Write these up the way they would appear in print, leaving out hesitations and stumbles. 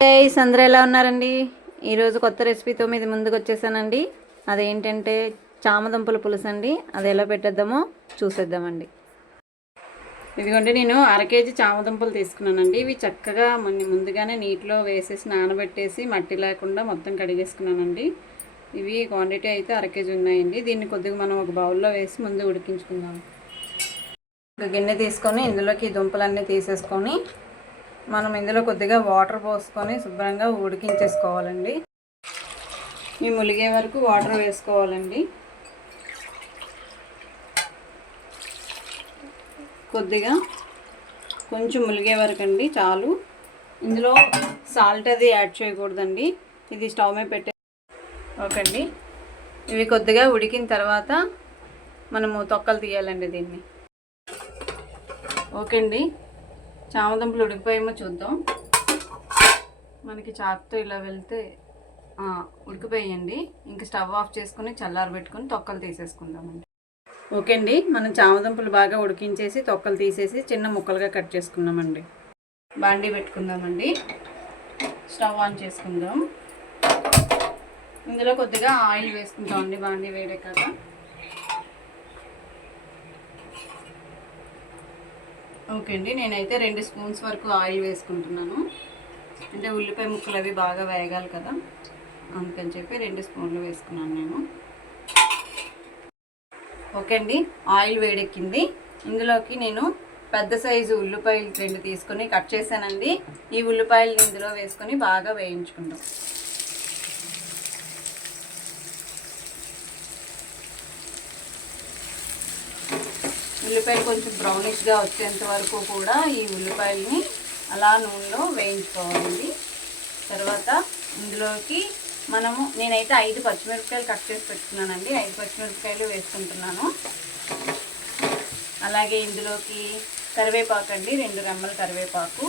అందరూ ఎలా ఉన్నారండి? ఈరోజు కొత్త రెసిపీతో మీది ముందుకు వచ్చేసానండి. అదేంటంటే చామదుంపల పులుసు అండి. అది ఎలా పెట్టేద్దామో చూసేద్దామండి. ఇదిగోండి, నేను 1/2 కేజీ చామదుంపలు తీసుకున్నానండి. ఇవి చక్కగా ముందుగానే నీటిలో వేసేసి నానబెట్టేసి మట్టి లేకుండా మొత్తం కడిగేసుకున్నానండి. ఇవి క్వాంటిటీ అయితే 1/2 కేజీ ఉన్నాయండి. దీన్ని కొద్దిగా మనం ఒక బౌల్లో వేసి ముందు ఉడికించుకుందాం. ఒక గిన్నె తీసుకొని ఇందులోకి దుంపలన్నీ తీసేసుకొని మనం ఇందులో కొద్దిగా వాటర్ పోసుకొని శుభ్రంగా ఉడికించేసుకోవాలండి. ఈ ములిగే వరకు వాటర్ వేసుకోవాలండి. కొద్దిగా కొంచెం ములిగే వరకు అండి, చాలు. ఇందులో సాల్ట్ అది యాడ్ చేయకూడదండి. ఇది స్టవ్ మీద పెట్టే ఓకే అండి. ఇవి కొద్దిగా ఉడికిన తర్వాత మనము తొక్కలు తీయాలండి దీన్ని. ఓకే అండి, చామదుంపలు ఉడికిపోయేమో చూద్దాం. మనకి చాకుతో ఇలా వెళ్తే ఉడికిపోయండి. ఇంక స్టవ్ ఆఫ్ చేసుకుని చల్లారబెట్టుకుని తొక్కలు తీసేసుకుందామండి. ఓకే అండి, మనం చామదుంపలు బాగా ఉడికించేసి తొక్కలు తీసేసి చిన్న ముక్కలుగా కట్ చేసుకున్నామండి. బాండీ పెట్టుకుందామండి. స్టవ్ ఆన్ చేసుకుందాం. ఇందులో కొద్దిగా ఆయిల్ వేసుకుంటామండి. బాండీ వేడెక్కాక ఓకే అండి, నేనైతే 2 స్పూన్స్ వరకు ఆయిల్ వేసుకుంటున్నాను. అంటే ఉల్లిపాయ ముక్కలు అవి బాగా వేగాలి కదా, అందుకని చెప్పి 2 స్పూన్లు వేసుకున్నాను నేను. ఓకే అండి, ఆయిల్ వేడెక్కింది. ఇందులోకి నేను పెద్ద సైజు ఉల్లిపాయలు 2 తీసుకొని కట్ చేశానండి. ఈ ఉల్లిపాయలు ఇందులో వేసుకొని బాగా వేయించుకుందాం. ఉల్లిపాయలు కొంచెం బ్రౌనిష్గా వచ్చేంత వరకు కూడా ఈ ఉల్లిపాయలని అలా నూనెలో వేయించుకోవాలండి. తర్వాత ఇందులోకి నేనైతే 5 పచ్చిమిరపకాయలు కట్ చేసి పెట్టుకున్నానండి. 5 పచ్చిమిరపకాయలు వేసుకుంటున్నాను. అలాగే ఇందులోకి కరివేపాకు అండి, 2 రెమ్మల కరివేపాకు.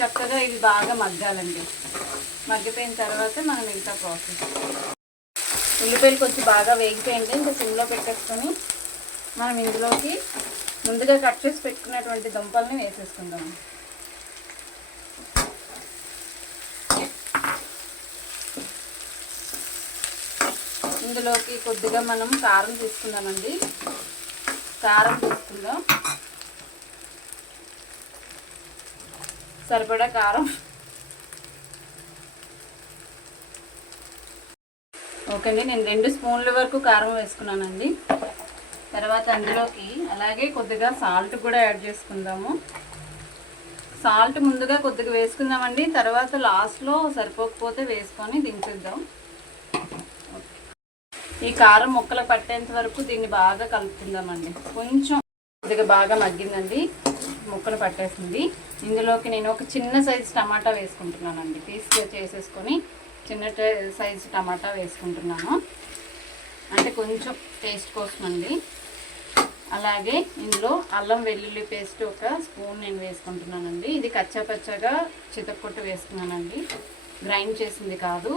చక్కగా ఇవి బాగా మగ్గాలండి. మగ్గిపోయిన తర్వాత మనం మిగతా ప్రాసెస్. ఉల్లిపాయలు కొంచెం బాగా వేగిపోయింది. ఇంకా సిమ్లో పెట్టేసుకొని మనం ఇందులోకి ముందుగా కట్ చేసి పెట్టుకున్నటువంటి దుంపల్ని వేసేసుకుందాం. ఇందులోకి కొద్దిగా మనం కారం తీసుకుందామండి. కారం తీసుకుందాం, సరిపడా కారం. ఓకే అండి, నేను 2 స్పూన్ల వరకు కారం వేసుకున్నానండి. తర్వాత అందులోకి అలాగే కొద్దిగా సాల్ట్ కూడా యాడ్ చేసుకుందాము. సాల్ట్ ముందుగా కొద్దిగా వేసుకుందామండి. తర్వాత లాస్ట్లో సరిపోకపోతే వేసుకొని దించేద్దాం. ఈ కారం ముక్కలు పట్టేంత వరకు దీన్ని బాగా కలుపుకుందామండి. కొంచెం కొద్దిగా బాగా మగ్గిందండి, ముక్కలు పట్టేసింది. ఇందులోకి నేను ఒక చిన్న సైజు టమాటా వేసుకుంటున్నానండి. చేసేసుకొని చిన్న సైజు టమాటా వేసుకుంటున్నాను, అంటే కొంచెం టేస్ట్ కోసం అండి. అలాగే ఇందులో అల్లం వెల్లుల్లి పేస్ట్ 1 స్పూన్ నేను వేసుకుంటున్నానండి. ఇది కచ్చాపచ్చాగా చితక్కొట్టు వేసుకున్నానండి, గ్రైండ్ చేసింది కాదు.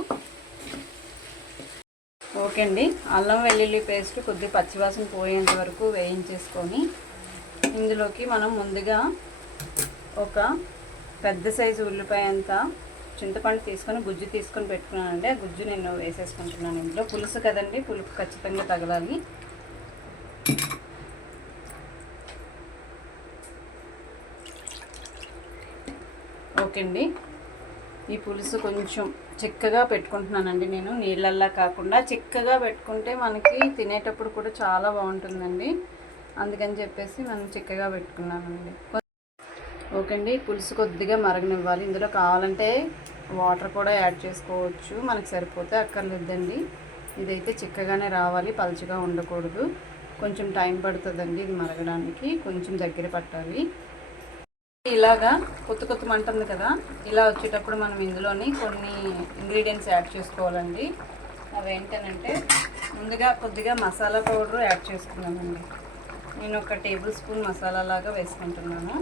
ఓకే అండి, అల్లం వెల్లుల్లి పేస్ట్ కొద్దిగా పచ్చివాసన పోయేంత వరకు వేయించేసుకొని ఇందులోకి మనం ముందుగా ఒక పెద్ద సైజు ఉల్లిపాయ అంతా చింతపండు తీసుకొని గుజ్జు తీసుకొని పెట్టుకున్నానండి. ఆ గుజ్జు నేను వేసేసుకుంటున్నాను. ఇందులో పులుసు కదండి, పులుపు ఖచ్చితంగా తగలాలి. ఓకే అండి, ఈ పులుసు కొంచెం చిక్కగా పెట్టుకుంటున్నానండి నేను. నీళ్ళల్లా కాకుండా చిక్కగా పెట్టుకుంటే మనకి తినేటప్పుడు కూడా చాలా బాగుంటుందండి. అందుకని చెప్పేసి మనం చిక్కగా పెట్టుకున్నానండి. ఓకే అండి, పులుసు కొద్దిగా మరగనివ్వాలి. ఇందులో కావాలంటే వాటర్ కూడా యాడ్ చేసుకోవచ్చు, మనకు సరిపోతే అక్కర్లేదండి. ఇదైతే చిక్కగానే రావాలి, పలుచగా ఉండకూడదు. కొంచెం టైం పడుతుందండి ఇది మరగడానికి, కొంచెం దగ్గర పట్టాలి. ఇలాగా కొత్త మంటుంది కదా, ఇలా వచ్చేటప్పుడు మనం ఇందులోని కొన్ని ఇంగ్రీడియంట్స్ యాడ్ చేసుకోవాలండి. అవేంటనంటే ముందుగా కొద్దిగా మసాలా పౌడర్ యాడ్ చేసుకున్నామండి. నేను 1 టేబుల్ స్పూన్ మసాలా లాగా వేసుకుంటున్నాను.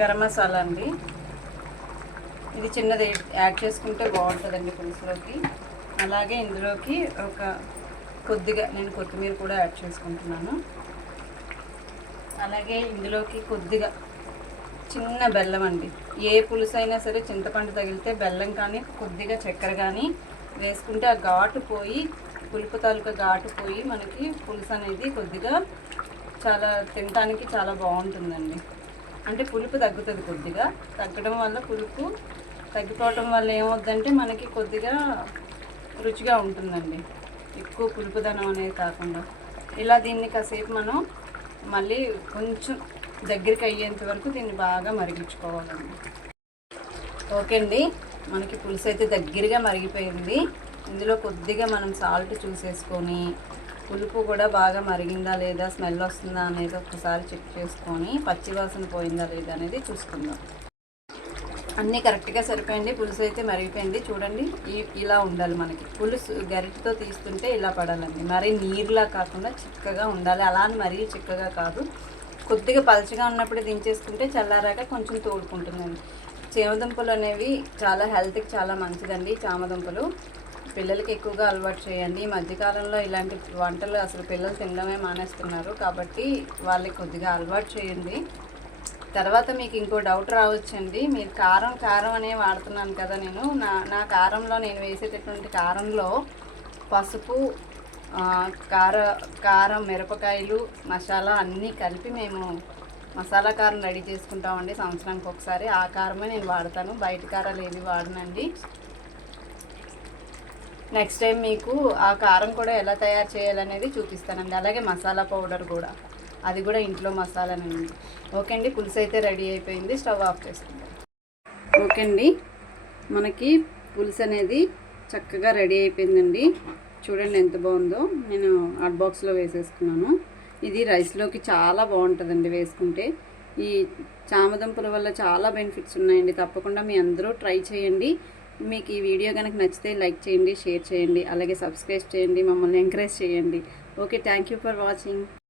గరం మసాలా అండి, ఇది చిన్నది యాడ్ చేసుకుంటే బాగుంటుందండి పులుసులోకి. అలాగే ఇందులోకి కొద్దిగా నేను కొత్తిమీర కూడా యాడ్ చేసుకుంటున్నాను. అలాగే ఇందులోకి కొద్దిగా చిన్న బెల్లం అండి. ఏ పులుసు అయినా సరే చింతపండు తగిలితే బెల్లం కానీ కొద్దిగా చక్కెర కానీ వేసుకుంటే ఆ ఘాటు పోయి, పులుపు తాలూకా ఘాటు పోయి మనకి పులుసు అనేది కొద్దిగా చాలా తినడానికి చాలా బాగుంటుందండి. అంటే పులుపు తగ్గుతుంది, కొద్దిగా తగ్గడం వల్ల పులుపు తగ్గిపోవటం వల్ల ఏమవుద్దంటే మనకి కొద్దిగా రుచిగా ఉంటుందండి, ఎక్కువ పులుపుదనం అనేది కాకుండా. ఇలా దీన్ని కాసేపు మనం మళ్ళీ కొంచెం దగ్గరికి అయ్యేంత వరకు దీన్ని బాగా మరిగించుకోవాలండి. ఓకే అండి, మనకి పులుసు అయితే దగ్గరగా మరిగిపోయింది. ఇందులో కొద్దిగా మనం సాల్ట్ చూసేసుకొని, పులుపు కూడా బాగా మరిగిందా లేదా, స్మెల్ వస్తుందా అనేది ఒకసారి చెక్ చేసుకొని, పచ్చివాసన పోయిందా లేదా అనేది చూసుకుందాం. అన్నీ కరెక్ట్గా సరిపోయింది, పులుసు అయితే మరిగిపోయింది. చూడండి, ఇలా ఉండాలి మనకి. పులుసు గరిటతో తీస్తుంటే ఇలా పడాలండి, మరీ నీరులా కాకుండా చిక్కగా ఉండాలి. అలా అని మరీ చిక్కగా కాదు, కొద్దిగా పలచగా ఉన్నప్పుడు దించేసుకుంటే చల్లారాక కొంచెం తోడుకుంటుందండి. చామదుంపలు అనేవి చాలా హెల్త్కి చాలా మంచిదండి. చామదుంపలు పిల్లలకి ఎక్కువగా అలవాటు చేయండి. ఈ మధ్యకాలంలో ఇలాంటి వంటలు అసలు పిల్లలు తినడమే మానేస్తున్నారు, కాబట్టి వాళ్ళకి కొద్దిగా అలవాటు చేయండి. తర్వాత మీకు ఇంకో డౌట్ రావచ్చండి, మీరు కారం అనే వాడుతున్నాను కదా నేను. నా కారంలో నేను వేసేటటువంటి కారంలో పసుపు, కారం, మిరపకాయలు, మసాలా అన్నీ కలిపి మేము మసాలా కారం రెడీ చేసుకుంటామండి సంవత్సరానికి ఒకసారి. ఆ కారమే నేను వాడతాను, బయట కారాలు ఏవి వాడనండి. నెక్స్ట్ టైం మీకు ఆ కారం కూడా ఎలా తయారు చేయాలనేది చూపిస్తానండి. అలాగే మసాలా పౌడర్ కూడా, అది కూడా ఇంట్లో మసాలానండి. ఓకే అండి, పులుసు అయితే రెడీ అయిపోయింది, స్టవ్ ఆఫ్ చేసుకుంటాం. ఓకే అండి, మనకి పులుసు అనేది చక్కగా రెడీ అయిపోయిందండి. చూడండి ఎంత బాగుందో. నేను హాట్ బాక్స్లో వేసేసుకున్నాను. ఇది రైస్లోకి చాలా బాగుంటుందండి వేసుకుంటే. ఈ చామదుంపల వల్ల చాలా బెనిఫిట్స్ ఉన్నాయండి. తప్పకుండా మీ అందరూ ట్రై చేయండి. మీకు ఈ వీడియో కనుక నచ్చితే లైక్ చేయండి, షేర్ చేయండి, అలాగే సబ్స్క్రైబ్ చేయండి, మమ్మల్ని ఎంకరేజ్ చేయండి. Okay, thank you for watching.